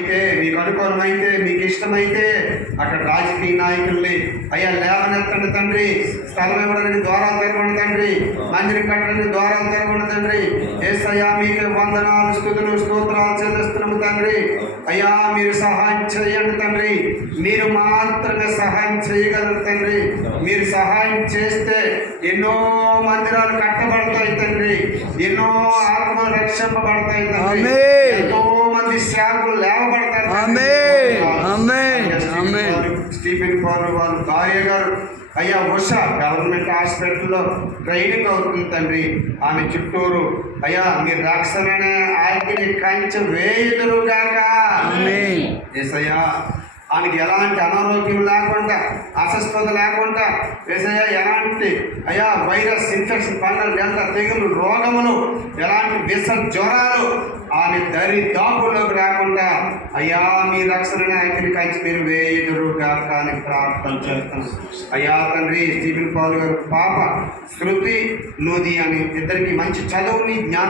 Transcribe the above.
అయితే మీకు అనుకూలమైతే, మీకు ఇష్టమైతే అక్కడ రాజకీయ నాయకుల్ని అయ్యా లేవనెత్తండి తండ్రి, స్థలం ఇవ్వడానికి ద్వారాలు తెరవండి తండ్రి, మందిరం కట్టడానికి ద్వారాలు తెరవండి తండ్రి. యేసయ్యా మీకు వందనాలు, స్తుతులు, స్తోత్రాలు చెల్లిస్తున్నాము తండ్రి. అయ్యా మీరు సహాయం చేయండి తండ్రి, మీరు మాత్రమే సహాయం చేయగలరు తండ్రి. మీరు సహాయం చేస్తే ఎన్నో మందిరాలు కట్టబడతాయి తండ్రి, ఎన్నో ఆత్మలు రక్షింపబడతాయి తండ్రి, ఎంతో మంది సేవకులు లేవబడతారు. స్టీఫెన్ పాల్ వాళ్ళ భార్య గారు అయ్యా ఉషా గవర్నమెంట్ హాస్పిటల్లో ట్రైనింగ్ అవుతుంది తండ్రి. ఆమె చుట్టూరు అయ్యా మీరు రక్షణ ఆజ్ఞని కంచె వేయుదురుగాక. యేసయ్యా ఆమెకి ఎలాంటి అనారోగ్యం లేకుండా, అస్వస్థత లేకుండా, యేసయ్యా ఎలాంటి అయ్యా వైరస్ ఇన్ఫెక్షన్, పంటలు, ఎంత తెగులు, రోగములు, ఎలాంటి విష జ్వరాలు ఆమె దరిదాపుల్లోకి రాకుండా అయ్యా మీ రక్షణ నాయకుని కంచి మీరు వేయుదురుగాక అని ప్రార్థన చేస్తాను. అయ్యా తండ్రి స్టీఫెన్ పాల్ గారు పాప శృతి, నూది అని ఇద్దరికి మంచి చదువుని, జ్ఞానం